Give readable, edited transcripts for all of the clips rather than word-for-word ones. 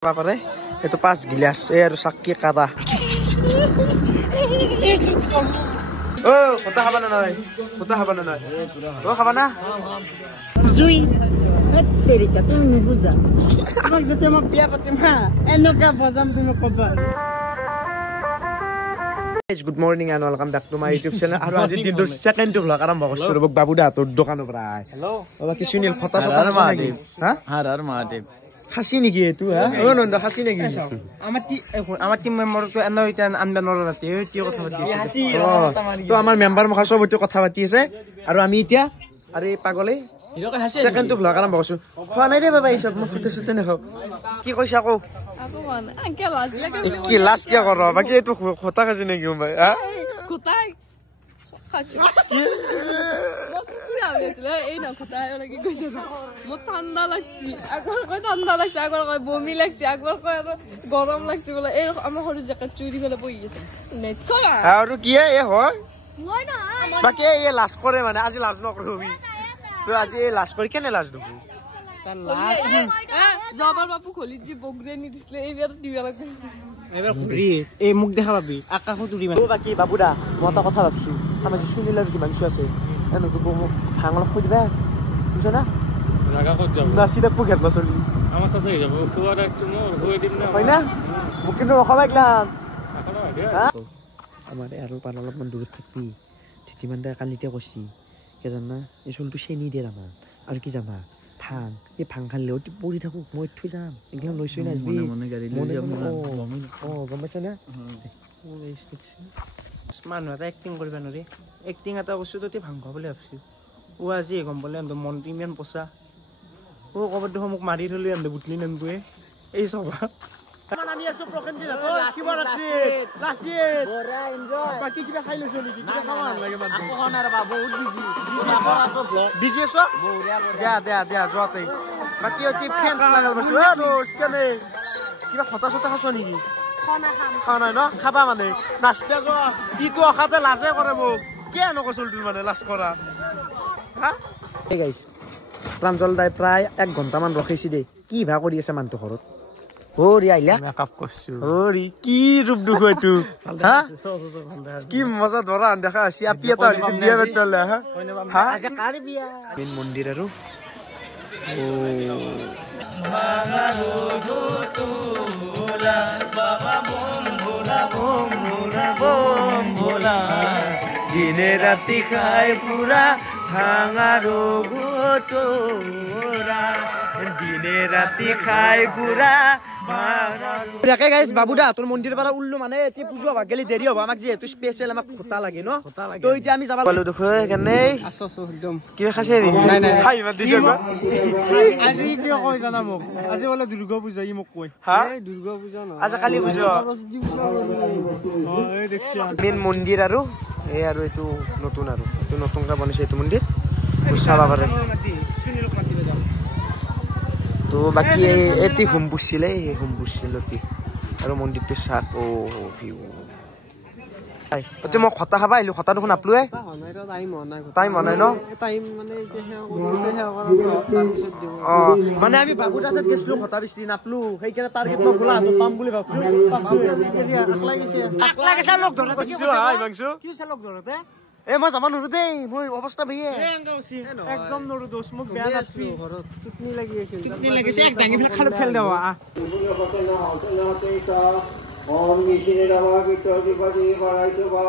Papare, itu pas gilas, sakit kata. Oh, kota apa nanai? Kota apa nanai? Oh, apa na? Zui, teri ka tu ni buza. Mak jate mak biya patim ha. Eno ka bozam tu mak kabar. Good morning and welcome back to my YouTube channel. Aru aji din do second vlog aram bhagos suru bok babu da tor dokano prai. Hello. Baba ki sunil khota sota nagi. Ha? Har Mahadev. Khasi niki tu ha? Oh no, khasi niki. Amar team member to eno itan anbe norate ti kotha pati ase. To amar member mokha sob ti kotha pati ase. Aru ami itia are pagole second vlog aram bhagos. Khwa nai re baba isab mo khote sote ne hob. Ki koisa ko? Ki last kya kor raha baki tu khota khasi naki hum bhai ha? Khota খাচ্ছি পুরা হয়েছিল এই না কোথায় লাগে কইছে মো ঠান্ডা লাগছে একবার কই ঠান্ডা লাগছে একবার কই বমি লাগছে একবার কই গরম লাগছে বলে এই আমার হরি জ্যাকেট চুরি ফেলে বই গেছে নেট করা আৰু কি এ হয় মই না বাকি এই লাজ কৰে মানে আজি লাজ নকৰবি তো আজি এই লাজ কৰি কেনে লাজ নকৰো তার লাজ জবার বাপু খলি জি বগরে নি দিছলে এইবার দিবা লাগবে এবার খুঁড়ি এই মুখ দেখা পাবি আকাশও তুলি মানে বাকি বাবুদা মটা কথা ভাবছো আমাৰ যে সুনীলৰ কিমান কিছু আছে এনে তো মোক ভাঙল খুই দিবা বুঝছ না লাগা কত যাব না সিধা পুকেট বসলি আমার সাথে যাব তোর একটু মোর হই দিন না হয় না মোক কিন্তু রখাবাইলাম এখনো আইডিয়া আমাৰ আৰু পান অলপমান দূৰত থাকবি তিতিমান দা কালিতে কৈছি কে জানা এই চুলটো চেনি দিয়ে আমাৰ আৰু কি জানা ভাং এই ভাং খালেও পৰি থাকো মই থৈ যাম একদম লৈছই না আসবি মনে গাড়ি লৈ যাম গম পাইছ না মানুহ এটা এক্টিং কৰিব নৰে এক্টিং এটা বস্তু ততে ভাংগ বুলি ভাবছি ও আজি গম পালে মনটো ইমান পচা ও কবাত দেখো মোক মাৰি থলি বুটলি নন্দুৱে এই সভা আমি আছো প্ৰকেঞ্জি কিবা ৰাতি লাষ্ট ডেট বৰা এনজয় বাকি কিবা খাই লৈছ নেকি কিবা খাব লাগে মানে আকৌ হনাৰ বা বহুত বিজি আছ দিয়া যোৱাতে বাকি অতি ফেন্স লাগাল বস্তু স্কেনে কিবা খটা চটা খাছ নেকি খানা ন খাবা মানে নাচতে যোৱা ইটো অখাতে লাজে কৰে মোক কিয় নকৈছিল তোৰ মানে লাজ কৰা হা এই গাইছ প্ৰাঞ্জল দাই প্ৰায় 1 ঘণ্টামান ৰখিছি দেই কি ভা কৰি আছে মানুহটো ঘৰত ওৰি আইলা মেকআপ কৰছু ওৰি কি ৰূপ দুখ এটো হা কি মজা ধৰা দেখা আছে আপি এটা হলি বিয়া বেতলে হা আজি কাৰ বিয়া মেন মন্দিৰ আৰু ও বম ভোলা দিনে ৰাতি খাই পুৰা ভাঙাৰো গোটোৰা দিনে ৰাতি খাই পুৰা দেখে গাইছ বাবুদা তোৰ মন্দিৰৰ পৰা উল্লু মানে এতিয়া পুজো হবা গেলি দেৰি হ'ব আমাক যেহেতু স্পেচিয়েল আমাক খোটা লাগে ন তো এতিয়া আমি যাবা পালো দেখো কেনে আছো একদম কি খাইছে নাই খাই মাত দিছ আজি কি কই জানা মোক আজি বলে দুৰ্গা পূজা ই মোক কই হা দুৰ্গা পূজা না আজি কালি পূজা এই দেখছি মেন মন্দিৰ আৰু এই আৰু এইটো নতুন আৰু এইটো নতুনকৈ বনাইছে এইটো মন্দিৰ চাবা পাৰে তো বাকি এটি হোম বুঝছিলে এই হোম বুঝছিল আৰু মন্দিৰটো চাক ও ভিউ আই অতে মই খটা খাবা আইলো খটা দেখোন আপলোৱে টাইম হনাই ন টাইম মানে মানে আমি বাবুদাতে গেছলো খটা বিস্তি নাপলো সেইকাৰণে টাৰ্গেট মই গোলা হাতত পাম বুলি ভাবছো আকলা গেছা লোক ধৰতে কৈছো হাই মাংসু কি চালক ধৰতে এ মই যাবা নৰো দেই মই অৱস্থা বেয়ে একদম নৰো দোষ মোক বেয়া লাগছি ঘৰত টুকনি লাগি আছে টুকনি লাগিছে এক ডাঙি খাল ফেল দেৱা ओम विष्णु नमः विष्णुपति परायतवा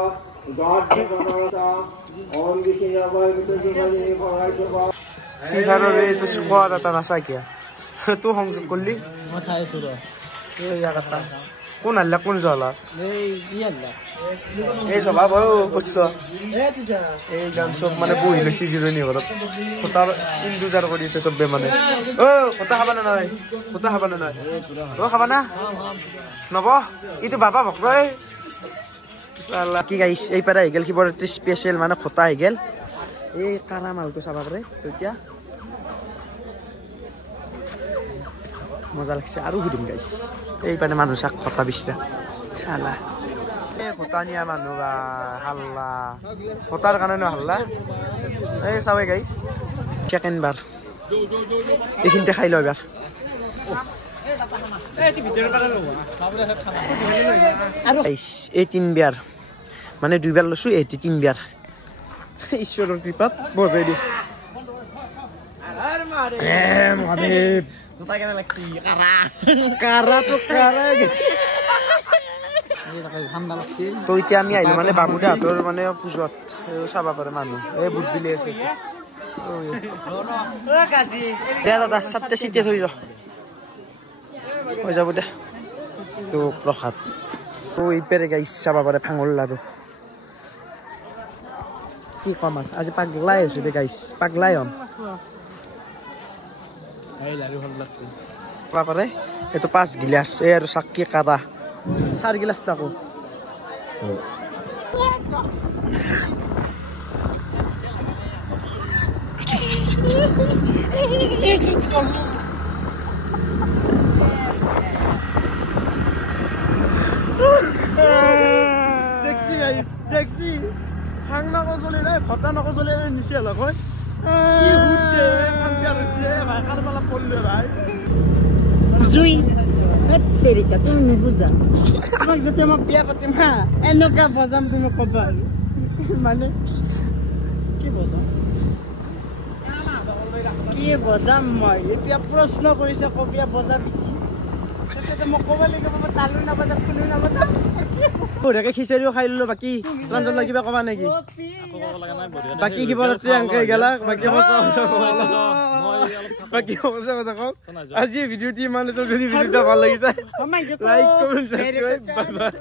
गॉड नमः ओम विष्णु नमः विष्णुपति परायतवा সিহাৰৰে তো সুখৰ এটা নাচা কিয়া তো সংযোগ কৰলি মই চাই আছো ৰ এই ইয়াটা কোন আল্লা কোন জলা এই ইয়াল্লা এই সভা বয় কইছ এ তুজা এই গান সব মানে বহি লৈছি জিৰণি ঘৰত খোটাৰ ইন্তজাৰ কৰি আছে সবে মানে ও খোটা খাবা না নাই খোটা খাবা না নাই ও খাবা না নব ইটো বাবা ভক্তই আল্লাহ কি গাইছ এই পাৰা হেগেল কি বৰ স্পেশাল মানে খোটা হেগেল এই কাৰা মালটো চাবা পাৰে এতিয়া মজা লাগছে আৰু সুধিম গাইছ এই পানে মানুহ চাক খোটা বিচৰা চালা খোটা নিয়া মানুহ বা হাল্লা খোটাৰ কাৰণে হাল্লা এই চাবে গাইছ সেকেন্ড বাৰ এইখিনিতে খাই লয় এবাৰ এই 3 বিয়াৰ মানে 2 বিয়াৰ লৈছো এই 3 বিয়াৰ ঈশ্বৰৰ কৃপাত বজাই দি মহাদেৱ তোতা কেনে লাগছি কাৰা তো কাৰা ঠাণ্ডা লাগছে তো এতিয়া আমি আহিলো মানে বাবুদাহঁতৰ মানে পূজত চাবা পাৰে মানুহ এই বুট দিলে আছে দে দাদা চাতে চিটে থৈ যাও হৈ যাব দে তো প্ৰসাদ তো এইপেৰে গাইছ চাবা পাৰে ভাঙৰ লাৰু কি কম আজি পাগলাই আছো দে গাইছ পাগলাই হম এই লাৰু ভাল লাগছে চাবা পাৰে এইটো 5 গিলাচ এই আৰু চাকি কাদা 4 গিলাচ তাকো দেখছি গাইস দেখছি হাংনা কো চলে রে ফটা না কো চলে রে নিচে লগ হয় কি হুতে কান্দিয়া রছে ভাই কারবালা পড়লে ভাই জুই তেরিকা তুমি নিবুজা আমাক যেতে মোক বিয়া পাতিম হা এনেকা বজাম তুমি কবা মানে কি বজাম কি বজাম মই এতিয়া প্ৰশ্ন কৰিছে কবিয়া বজাবি তেতে মোক কবা লাগিব মই তালু না বজা ফুলু না বজা ওৰেকে খিচাৰিও খাই ললো বাকি ৰঞ্জন লাগিবা কবা নেকি বাকি কি বলতে আংকে গেলা বাকি বাকি কথা কও আজি ভিডিওটি মানে যদি ভিডিওটা ভাল লাগিছে like comment subscribe bye bye